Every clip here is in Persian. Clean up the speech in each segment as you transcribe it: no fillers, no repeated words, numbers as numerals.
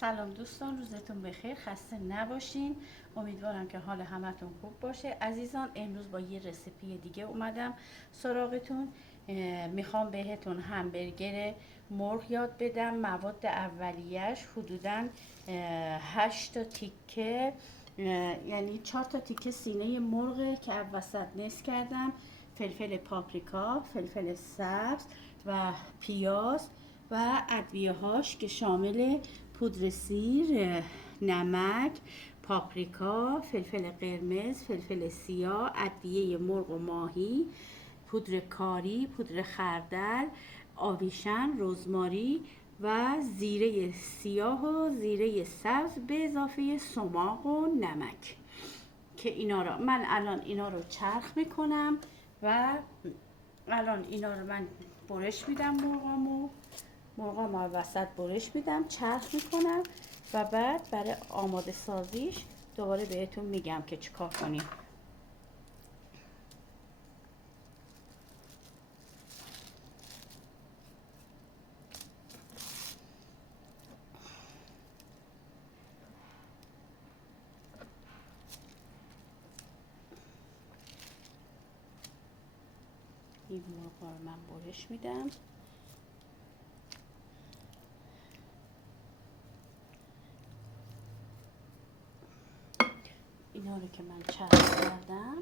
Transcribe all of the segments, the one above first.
سلام دوستان، روزتون بخیر، خسته نباشین. امیدوارم که حال همتون خوب باشه. عزیزان، امروز با یه رسیپی دیگه اومدم سراغتون. میخوام بهتون همبرگر مرغ یاد بدم. مواد اولیه‌اش حدوداً 8 تا تیکه، یعنی 4 تا تیکه سینه مرغ که وسط نصف کردم، فلفل پاپریکا، فلفل سبز و پیاز و ادویه‌هاش که شامل پودر سیر، نمک، پاپریکا، فلفل قرمز، فلفل سیاه، ادویه مرغ و ماهی، پودر کاری، پودر خردل، آویشن، رزماری و زیره سیاه و زیره سبز به اضافه سماق و نمک که من الان اینا رو چرخ میکنم و الان اینا رو من برش میدم. مرغامو وسط برش میدم، چرخ میکنم و بعد برای آماده سازیش دوباره بهتون میگم که چیکار کنیم. این مرغ رو من برش میدم. اینا رو که من چرخ کردم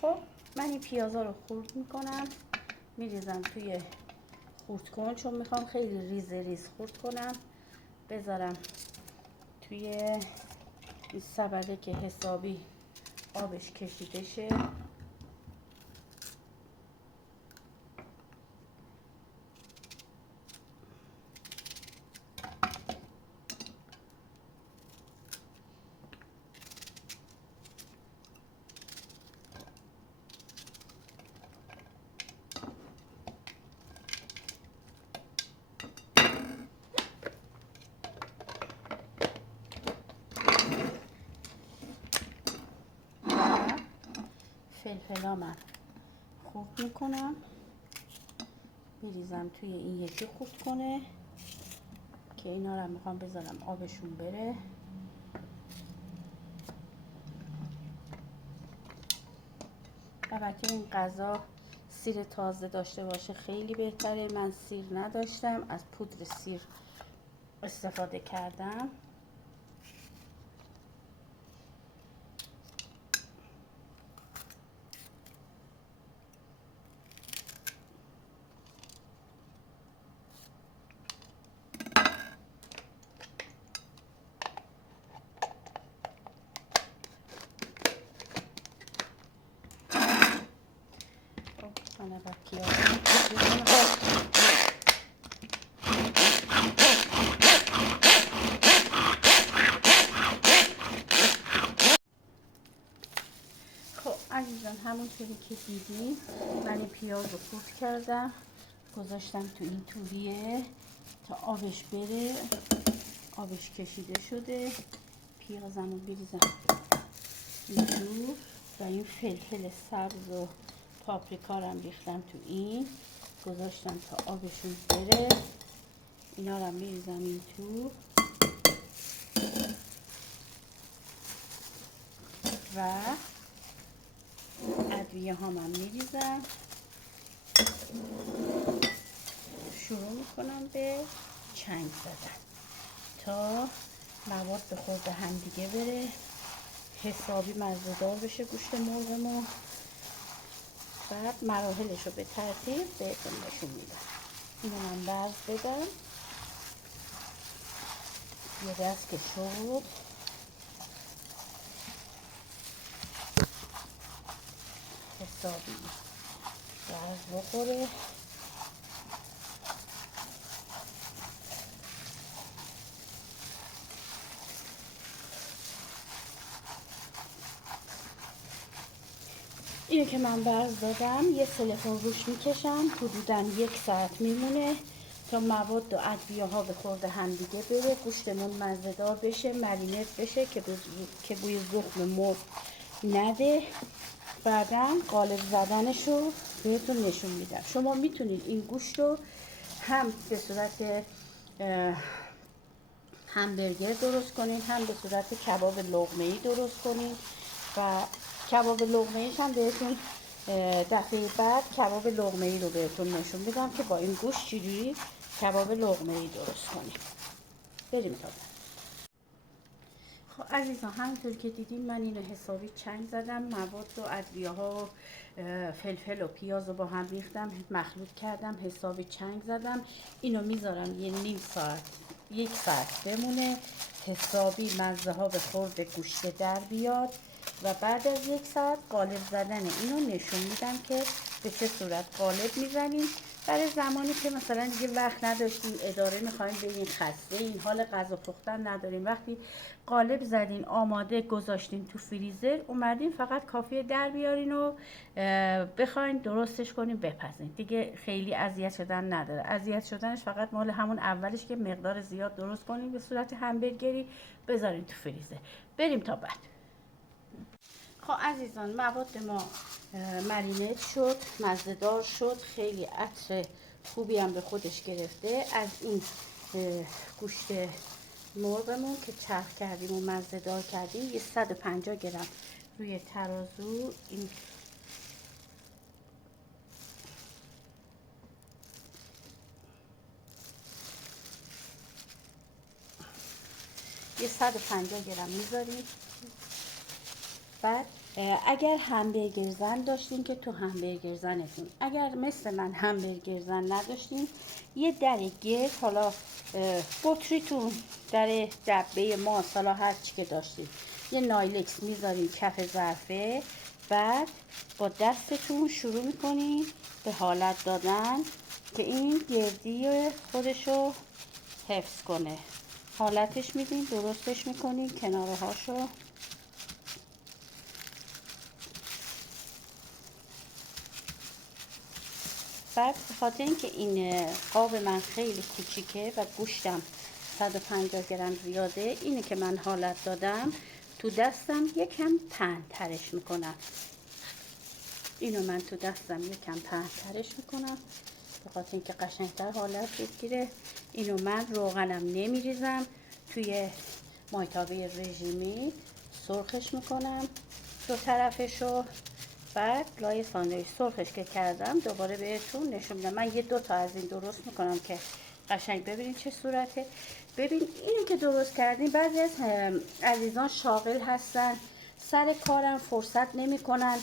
خب من این پیازا رو خورد میکنم، میریزم توی خردکن، چون میخوام خیلی ریز ریز خورد کنم. بذارم توی این سبده که حسابی آبش کشیده شه. فلفلا من خورد میکنم، میریزم توی این یکی خورد کنه که اینا رو میخوام بذارم آبشون بره. البته این غذا سیر تازه داشته باشه خیلی بهتره. من سیر نداشتم، از پودر سیر استفاده کردم. من با پیاز خب عزیزان، همونطوری که دیدین من این پیاز رو خورد کردم، گذاشتم تو این توریه تا آبش بره. آبش کشیده شده. پیازم رو بریزم این تو و این فلفل سبز و پاپریکا رو هم ریختم تو این، گذاشتم تا آبشون بره. اینا رو هم میریزم این تو و ادویه ها من میریزم. شروع میکنم به چنگ زدن تا مواد به خورد هم دیگه بره، حسابی مزه‌دار بشه گوشت مرغمون. بعد مراحلش رو به ترتیب بهتون نشون میدم. اینو من برز بدم، یه دست که شد حسابی برز بخوره. اینو که من برز دادم یه سلفون روش میکشم، حدوداً 1 ساعت میمونه تا مواد و ادویه ها به خورد همدیگه بره، گوشتمون مزه‌دار بشه، مرینت بشه که بوی زخم مرغ نده. بعدا قالب زدنش رو بهتون نشون میدم. شما میتونید این گوشت رو هم به صورت همبرگر درست کنید، هم به صورت کباب لقمه‌ای درست کنید و کباب لقمه‌ای هم بهتون دفعه بعد کباب لقمه‌ای رو بهتون نشون میدم که با این گوشت چجوری کباب لقمه‌ای درست کنید. بریم تا بعد. خب عزیزان، همونطور که دیدین من اینو حسابی چنگ زدم، مواد و ادویه ها و فلفل و پیاز رو با هم ریختم، مخلوط کردم، حسابی چنگ زدم. اینو میذارم یه نیم ساعت 1 ساعت بمونه، حسابی مزه ها به خورد گوشت در بیاد و بعد از 1 ساعت قالب زدن اینو نشون میدم که به چه صورت قالب میزنیم. برای زمانی که مثلا دیگه وقت نداشتیم، اداره میخوایم بریم، خسته این حال غذا پختن نداریم، وقتی قالب زدین آماده گذاشتین تو فریزر، اومدین فقط کافیه در بیارین و بخواین درستش کنین بپزین، دیگه خیلی اذیت شدن نداره. اذیت شدنش فقط مال همون اولش که مقدار زیاد درست کنین به صورت همبرگری بذارین تو فریزر. بریم تا بعد. خب عزیزان، مواد ما مرینت شد، مزه‌دار شد، خیلی عطر خوبی هم به خودش گرفته. از این گوشت مرغمون که چرخ کردیم و مزه‌دار کردیم، یه 150 گرم روی ترازو این یه 150 گرم میذاریم. بعد اگر همبرگر زن داشتین که تو همبرگر زنتون، اگر مثل من همبرگر زن نداشتین، یه در گرد، حالا بطریتون، در دبه ماست، حالا هر چی که داشتین، یه نایلکس میذارین کف ظرفه. بعد با دستتون شروع میکنین به حالت دادن که این گردی خودشو حفظ کنه. حالتش میدین، درستش میکنین کناره هاشو. بعد به خاطر اینکه این قاب من خیلی کوچیکه و گوشتم 150 گرم زیاده، اینه که من حالت دادم تو دستم یکم پهن ترش میکنم. اینو من تو دستم یکم پهن ترش میکنم به خاطر اینکه قشنگتر حالت بگیره. اینو من روغنم نمیریزم، توی مایتابه رژیمی سرخش میکنم دو طرفشو. بعد لای ساندویچ سرخش که کردم دوباره بهتون نشون میدم. من یه 2 تا از این درست میکنم که قشنگ ببینید چه صورته. ببین اینو که درست کردیم، بعضی از عزیزان شاغل هستن، سر کارم فرصت نمیکنن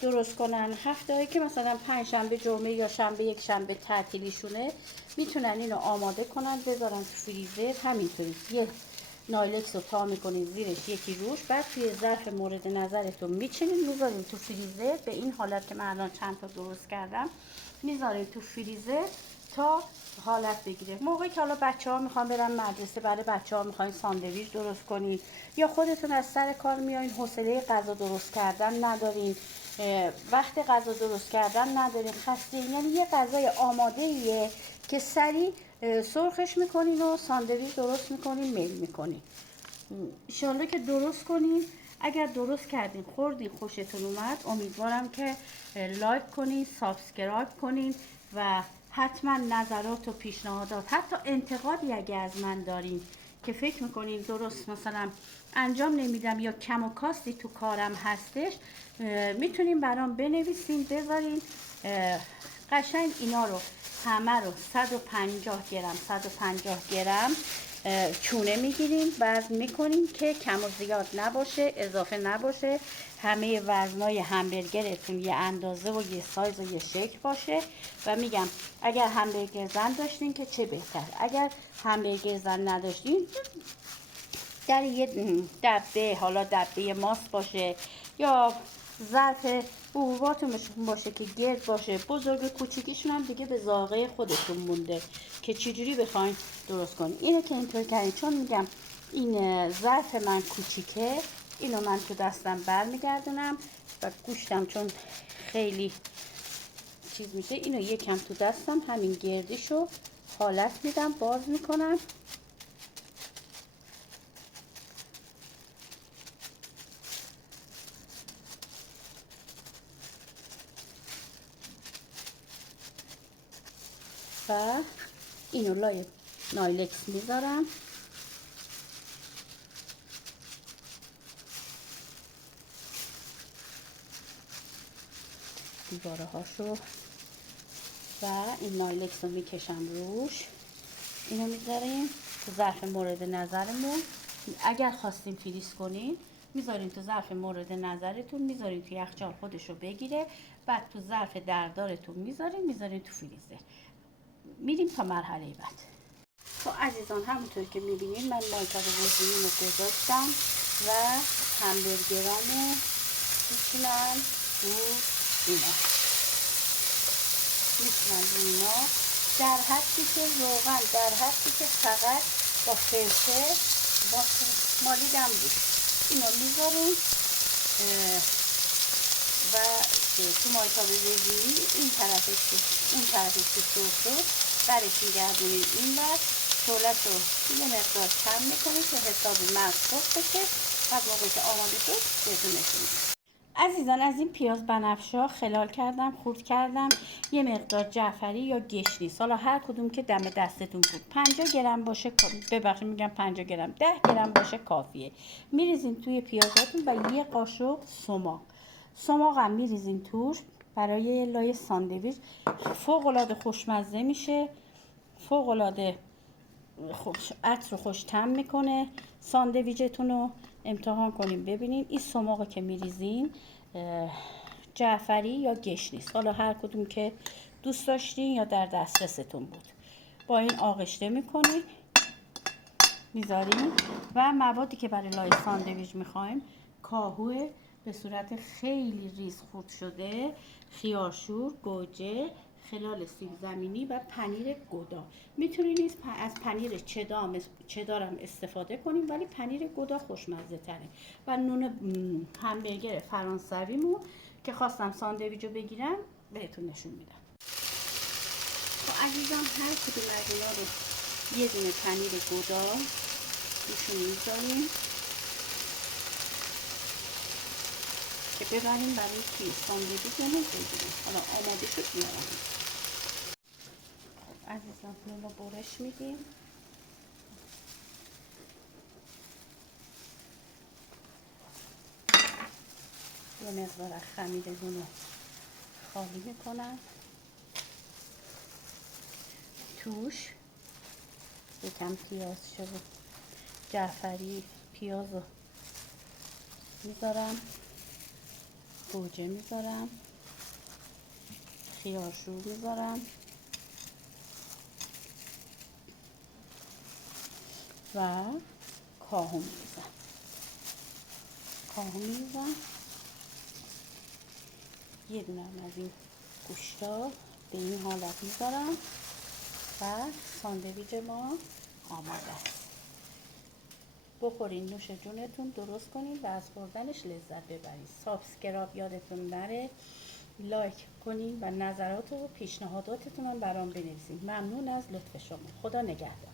درست کنن. هفته‌ای که مثلا 5 شنبه جمعه یا شنبه یک شنبه تعطیلیشونه، میتونن اینو آماده کنن بذارن تو فریزر. همینطوری یه نایلکس رو تا میکنین زیرش، یکی روش، بعد توی ظرف مورد نظرتون میچینین میذارین تو فریزر. به این حالت که من الان چند تا درست کردم میذارین تو فریزر تا حالت بگیره. موقعی که حالا بچه‌ها میخوان برن مدرسه، برای بچه‌ها میخواین ساندویچ درست کنین، یا خودتون از سر کار میایین حوصله غذا درست کردن ندارین، وقت غذا درست کردن ندارین، خستین، یعنی یه غذای آماده ایه که سریع سرخش میکنین و ساندویچ درست میکنین، میل میکنین. انشالله که درست کنین. اگر درست کردین خوردین خوشتون اومد، امیدوارم که لایک کنین، سابسکرایب کنین و حتما نظرات و پیشنهادات، حتی انتقادی اگر از من دارین که فکر میکنین درست مثلا انجام نمیدم یا کم و کاستی تو کارم هستش، میتونین برام بنویسین بذارین. قشنگ اینا رو همه رو 150 گرم چونه میگیریم، وزن میکنیم که کم و زیاد نباشه، اضافه نباشه، همه وزنای همبرگرتون یه اندازه و یه سایز و یه شکل باشه. و میگم اگر همبرگر زن داشتین که چه بهتر، اگر همبرگر زن نداشتین در یه دبه، حالا دبه ماست باشه یا ظرف حبوباتون باشه که گرد باشه، بزرگ و کوچیکیشون هم دیگه به ذائقه خودتون مونده که چجوری بخواین درست کنین. اینو که اینطور کردین، چون میگم این ظرف من کوچیکه، اینو من تو دستم برمیگردونم و گوشتم چون خیلی چیز میشه، اینو یکم تو دستم همین گردیشو حالت میدم، باز میکنم. و اینو لای نایلکس میذارم. دیواره هاشو و این نایلکس رو میکشم روش. اینو میذاریم تو ظرف مورد نظرمون. اگر خواستیم فریز کنین میذارین تو ظرف مورد نظرتون، میذارین تو یخچال خودشو بگیره، بعد تو ظرف دردارتون میذارین تو فریزر. میریم تا مرحله بعد. خب عزیزان، همونطور که میبینید من مایتاب وزینی رو گذاشتم و همبرگرامو میشونم رو اینا، در حدی که روغن، در حدی که فقط با فرشه مالیدم بود. اینو میذاریم و تو مایتاب رژیمی این طرفش که اون طرفش که سرخ شد برش میگردونیم این بر شعله‌ش رو یه مقدار کم میکنیم که حسابی مغز سرخ بشه. بعد موقعی که آماده شد بهتون نشون میدم. عزیزان، از این پیاز بنفشا خلال کردم، خورد کردم، یه مقدار جعفری یا گشنیز، حالا هر کدوم که دم دستتون بود. 50 گرم باشه، ببخشید میگم 50 گرم، 10 گرم باشه کافیه. میریزین توی پیازاتون و یه قاشق سماق هم میریزین توش برای لای ساندویچ. فوق العاده خوشمزه میشه، فوق العاده عطر رو خوش طعم میکنه. ساندویچتون رو امتحان کنیم ببینین. این سماقو که میریزین جعفری یا گشنیز، حالا هر کدوم که دوست داشتین یا در دسترستون بود، با این آغشته میکنین میذارین. و موادی که برای لای ساندویچ میخوایم کاهو به صورت خیلی ریز خورد شده، خیارشور، گوجه، خلال سیب زمینی و پنیر گودا. میتونید از پنیر چدارم استفاده کنیم، ولی پنیر گودا خوشمزه تره. و نون همبرگر فرانسویمون که خواستم ساندویچو بگیرم بهتون نشون میدم. خب عزیزان، هر کدوم از اینا رو یه دونه پنیر گودا روشون میذاریم که ببریم برای توی ساندویچمون بگیریم. حالا آماده شد میارم. خب عزیزان، نون رو برش میدیم. یه مقدار از خمیر نون رو خالی میکنم توش. یکم پیاز شده، جعفری، پیاز رو میذارم، گوجه میذارم، خیارشور میذارم و کاهو میریزم. یه دونه از این گوشتا به این حالت میذارم و ساندویچ ما آماده است. بخورین، نوش جونتون، درست کنین و از خوردنش لذت ببرید. سابسکرایب یادتون نره، لایک کنین و نظرات و پیشنهاداتتون هم برام بنویسین. ممنون از لطف شما. خدا نگهدار.